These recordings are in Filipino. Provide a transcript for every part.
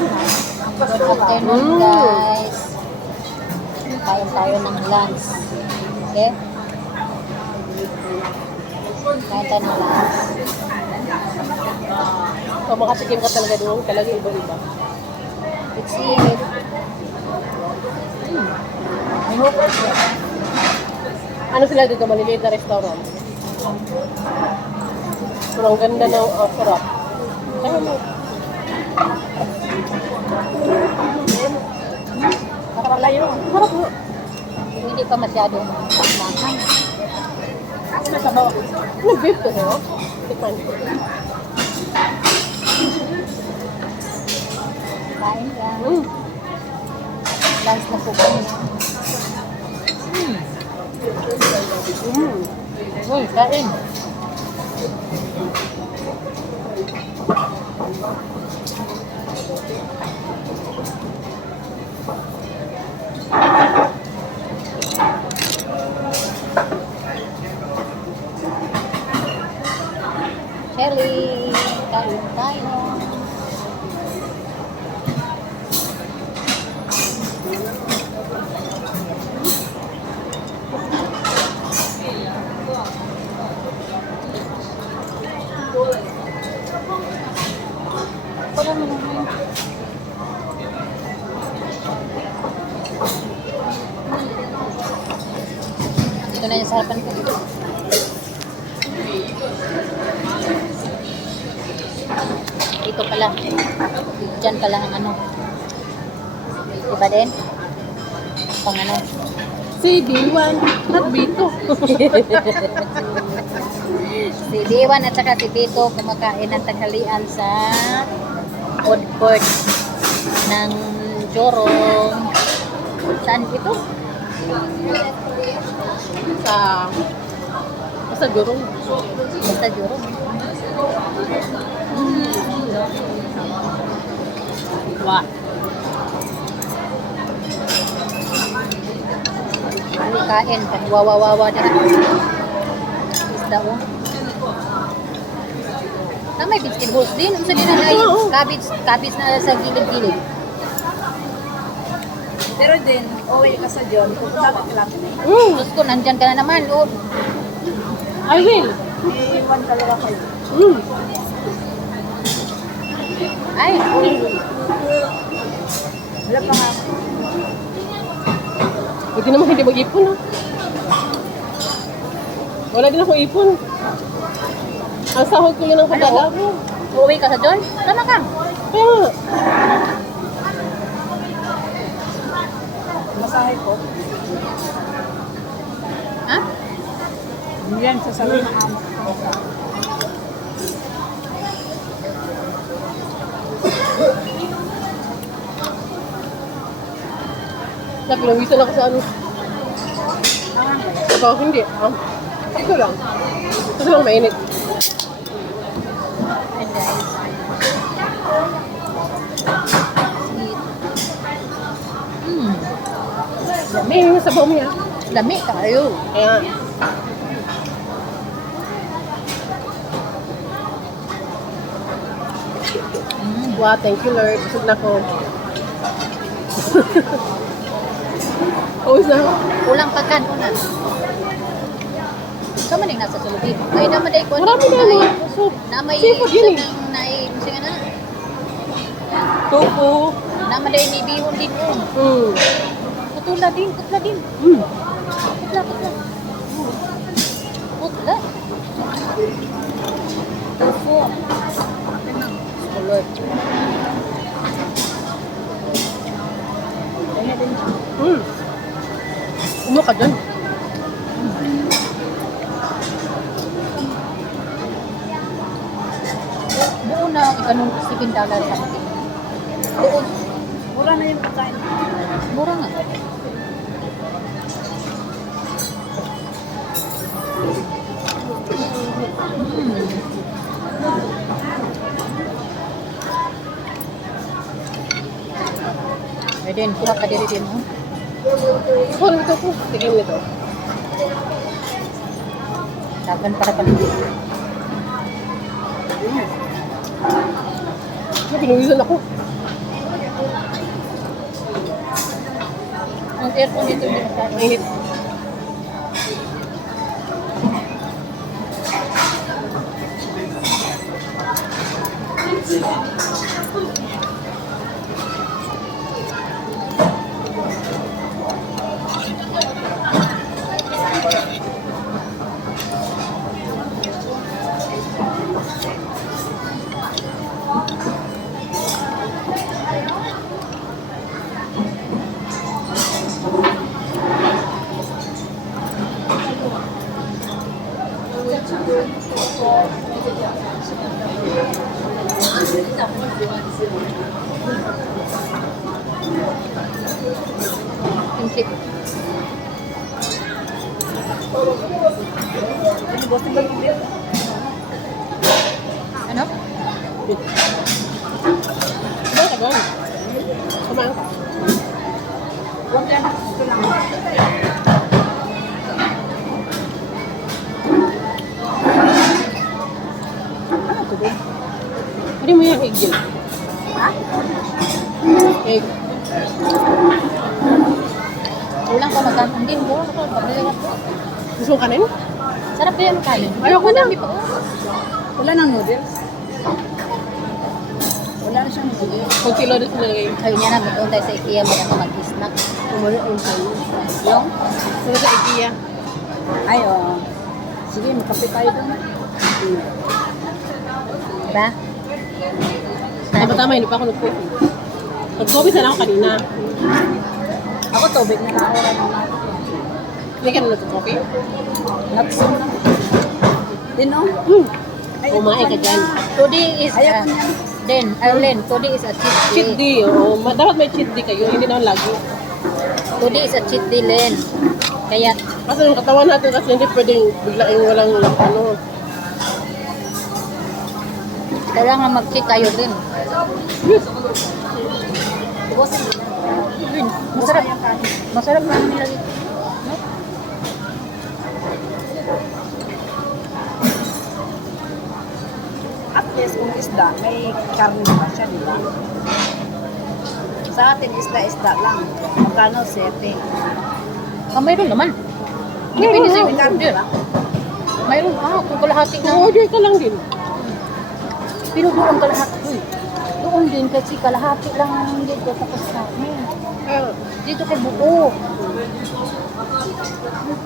Good afternoon, guys. Kain tayo ng lunch. Okay? Kain tayo ng lunch. So, makatikim ka talaga doon. Talaga iba-iba. It's it. I hope it's it. Ano sila dito? Maliliit na restaurant. Pero ang ganda ng sarap. Kaya mo. Nakakalayo. Harap mo. Hindi pa masyadong mahal. Nasabaw. Ano beef to sa'yo? Tikman ko. Kain ka. Lunch na po kami. Uy, kain. Shelly, kain tayo. Wala mo naman. Dito na yung sa harapan ko. Dito pala. Diyan pala ang ano. Diba din? Pang ano. Si B1, not B2. Si Diwan at saka si Tito kumakain ng tanghalian sa food court ng Jorong. Saan ito? Sa Jorong. Basta Jorong. Wah. Kain. Wawawawa na. Isda o. May vegetables din. Ang sabi na ay cabbage na sa gilid-gilid. Pero din, okay ka sa John, pupunta ka lang. Diyos ko, nandyan ka na naman. Oh. I will. Iwan talaga kayo. Ay, Wala pa nga. Pwede naman hindi mag-ipon, ha? Wala din akong ipon. Ang sahod ko yun ang kadala ko. uuwi ka sa John? Tama ka. Kaya nga. Masahe ko. Ha? Yan, sasabihin ng amo ko. Napinawisan ako sa ano. Ikaw, hindi. Ito lang. Ito lang mainit. Ayan, guys. Sweet. May yung sabaw mo yan. Lami kayo. Kaya nga. Wow, thank you Lord. Busog na ko. Always na ako. Ulang pagkan una. Kamu ning nasa sulubin. Ay naman day ko. Marami na ano. Soup. Na may Seafood yun eh. nai musingan na. Tofu. Naman day ni bihon din mo. Putla din. Putla. Tofu. Kulot. Umo ka dyan. Buo na ikanong $7 sa akin. Buo. Mura na yung pagkain. Mura nga. Ay din, kuha ka diri din mo. Kung ito po, tigim nito. Dagan para paligid. Pinawisan ako. Ang aircon dito hindi masyado. Mainit. Kimchi. Ano gusto ba yung Ano? Ba, tagal. Kumain ka. Huwag yan. Ito lang. Ano ito din? Pwede mo yung egg yun. Ha? Egg. Ulang ka magkano. Hindi mo. Pabili ka po. Gusto mo kanin? Sarap ba yan ang kanin? Ayoko na. Hindi pa. Wala nang noodles. Wala na siyang noodles. Kung kilo dito nalagay. Ayun niya na. Magpunta tayo sa IKEA mo na mag-snack. Umali ang kanin. Yung? Sino sa IKEA? Ay, oo. Sige, magkape tayo doon. Diba? Tama-tama, hindi pa ako nag-coffee. Nag-coffee sana ako kanina. Ako tubig na lang. Wala nang Hindi ka na nag-coffee? natso na. Din, oh. Ay, Kumain ka dyan. Today is, Ayaw ko niya. then, Arlen, today is a cheat day. Cheat day, oo. Dapat may cheat day kayo, hindi naman lagi. Today is a cheat day, Len. Kaya, Kasi yung katawan natin kasi hindi pwedeng biglaing walang ano. kailangan mag-cheat tayo din. Yes. Yun, masarap. Masarap na nila dito. No? At least kung isda, may karne pa siya, di ba? Sa atin, isda-isda lang. Magkano? 7. Mayroon naman. Depende sa Mayroon. may karne, di ba? Mayroon. Kung kalahati na. Order ka lang din. Pero doon kalahati. Doon din kasi kalahati lang dito tapos sa amin. Dito kay buo.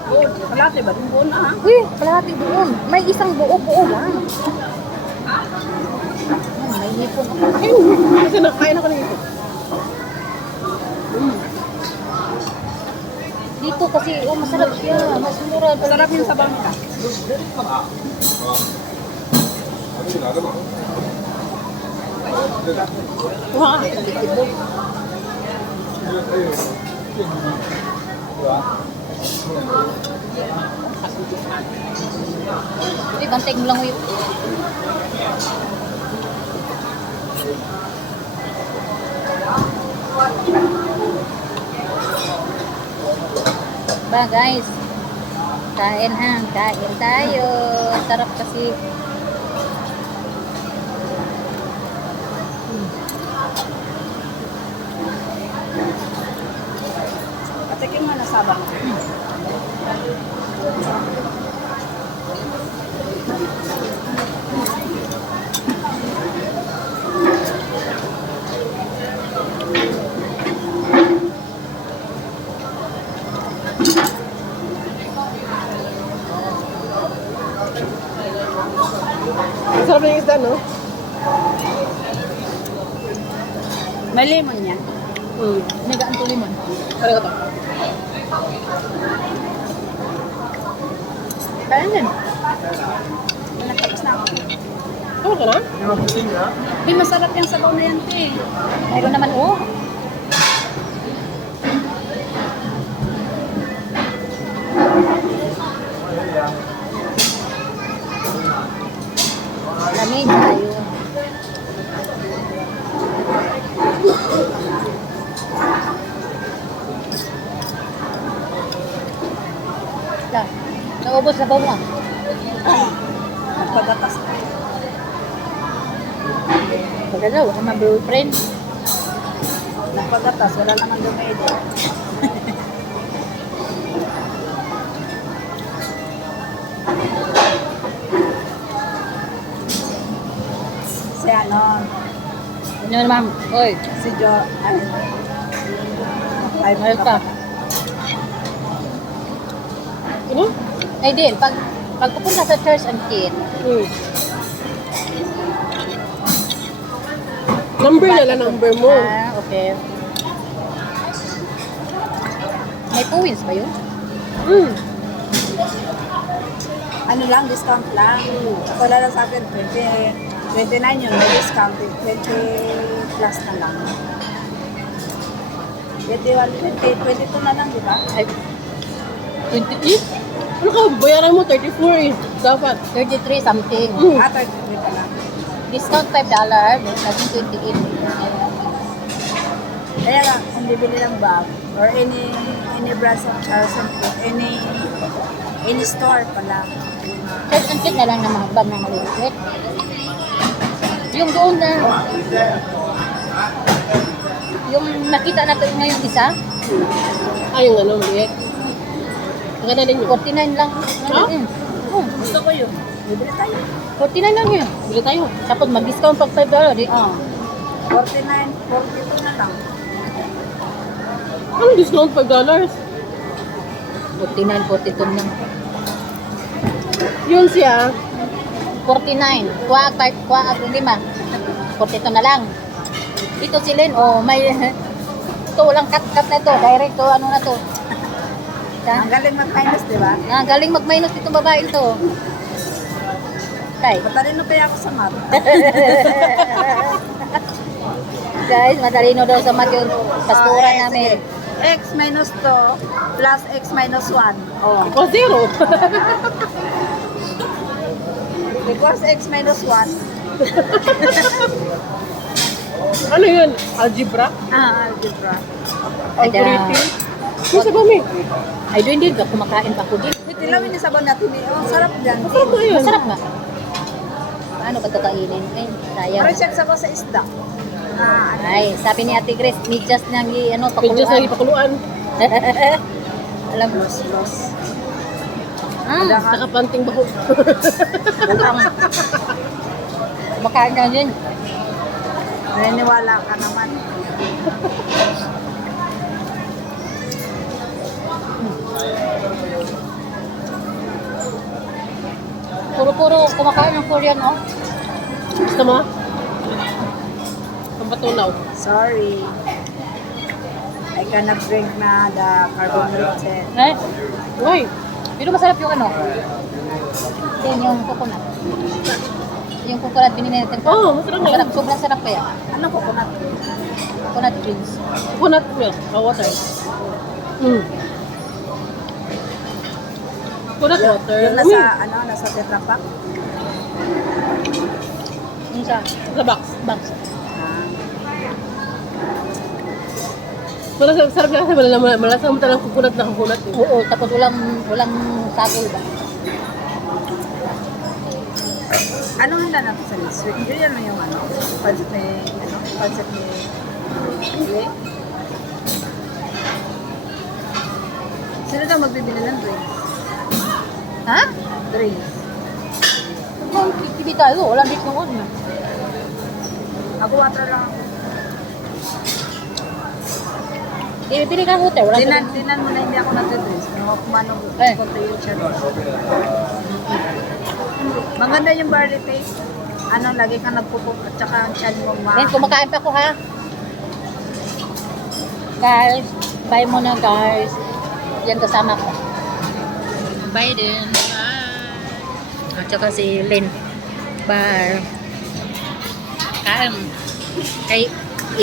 Oo, kalate ba? Yung buo na, ha? Uy, kalahati doon. May isang buo lang. May hipon ako. Kasi nakain ako nito. Dito kasi, masarap siya. Mas mura. Masarap yung sa bangka. Wah. Uy, bantay mo lang uy. Ba guys, kain ha, kain tayo. Sarap kasi. Patikin mo na sa bangka. Masarap na yung isda, no? May lemon yan. Nagaan to limon. Ano ka to? Kain din. Nagtapos na ako. Tawag ka na? Di masarap yung sabaw na yan, te. Mayroon naman oh. Lamig tayo. Naubos na ba mo? Nagpagatas. Pagkala, wala naman boyfriend. Nagpagatas. Wala naman dumedi. Si ano, Ano naman? Oy, si Jo, ay, ayos ka. Ano? Ay din, pag pupunta sa church and kid, Number na lang, number mo. Okay. May points ba yun? ano lang, discount lang. Ako lang sa akin, 29 yun, may discount. 20 plus na lang. 22 na lang, di ba? Ay, 28? Ano ka, bayaran mo 34 eh. Dapat. 33 something. Ah, 33 pa lang. Discount $5, naging 28. Kaya nga, kung bibili ng bag, or any brands of Charles & Keith, any store pala. Church and kid na lang na mga bag na maliliit. Yung doon na, yung nakita natin ngayon isa, Ay, yung ano, maliit. Ang ganda din yun. 49 lang. Ha? Gusto ko yun. Bibili tayo. 49 lang yun. Bili tayo. Tapos mag-discount pag $5, di? Oh. 49, 42 na lang. Anong discount? $5? 49, 42 lang. Yun siya. 49. Kuha, 5, 42 na lang. Dito si Len, may ito, walang cut na ito. Direct to, ano na to. Ang galing mag-minus, di ba? Galing mag-minus itong babae ito. Tay. Matalino kaya ako sa math. Guys, matalino daw sa mat yung pastura namin. X minus 2 plus X minus 1. Oh. O, zero. Because X minus 1. Ano yun? Algebra? Algebra. Algorithm? Yung sa bami. Ay, doon din ka, kumakain pa ako din. Tilawin yung sabon natin eh. Oh, sarap dyan. Masarap ba yun? Masarap nga. Paano ba ito kainin? Ay, sayang. Parang siya sabaw sa isda. Ano? Ay, sabi ni Ate Grace, medyas niyang Pidyas na pakuluan. ipakuluan. Alam mo. Los. Nakapanting baho. Kumakain ka din. Naniniwala ka naman. Puro-puro kumakain ng Korean, oh. Gusto mo? Pampatunaw. Sorry. I cannot drink na the carbonated. Eh? Uy, Pero masarap yung ano. Yan yung coconut. Yung coconut binili natin. Oo, masarap nga. Masarap, sobrang sarap kaya. Ano coconut? Coconut drinks. coconut milk, water. Coconut water. Yung nasa, nasa Tetra Pak? Yung sa Sa box. box. Ah. Sarap lang kasi malasang mo talang coconut na coconut. Eh. Oo, tapos walang sagol ba? Anong handa natin sa list? Yun yan yung pancit ni Pili. Sino daw magbibili ng drinks? Ha? Drinks. Kung hindi tayo, walang dito ng ano. Ako water lang. Pili ka ng hotel, walang Tinan mo na hindi ako nag-drinks. Kumanong Eh. konti yung siya. Maganda yung barley taste. Lagi ka nagpupok at saka ang tiyan mo Then, kumakain pa ako ha. Guys, bye muna guys. Yan kasama ko. Bye din. Bye. At saka si Lynn. Bye. Kain. Kay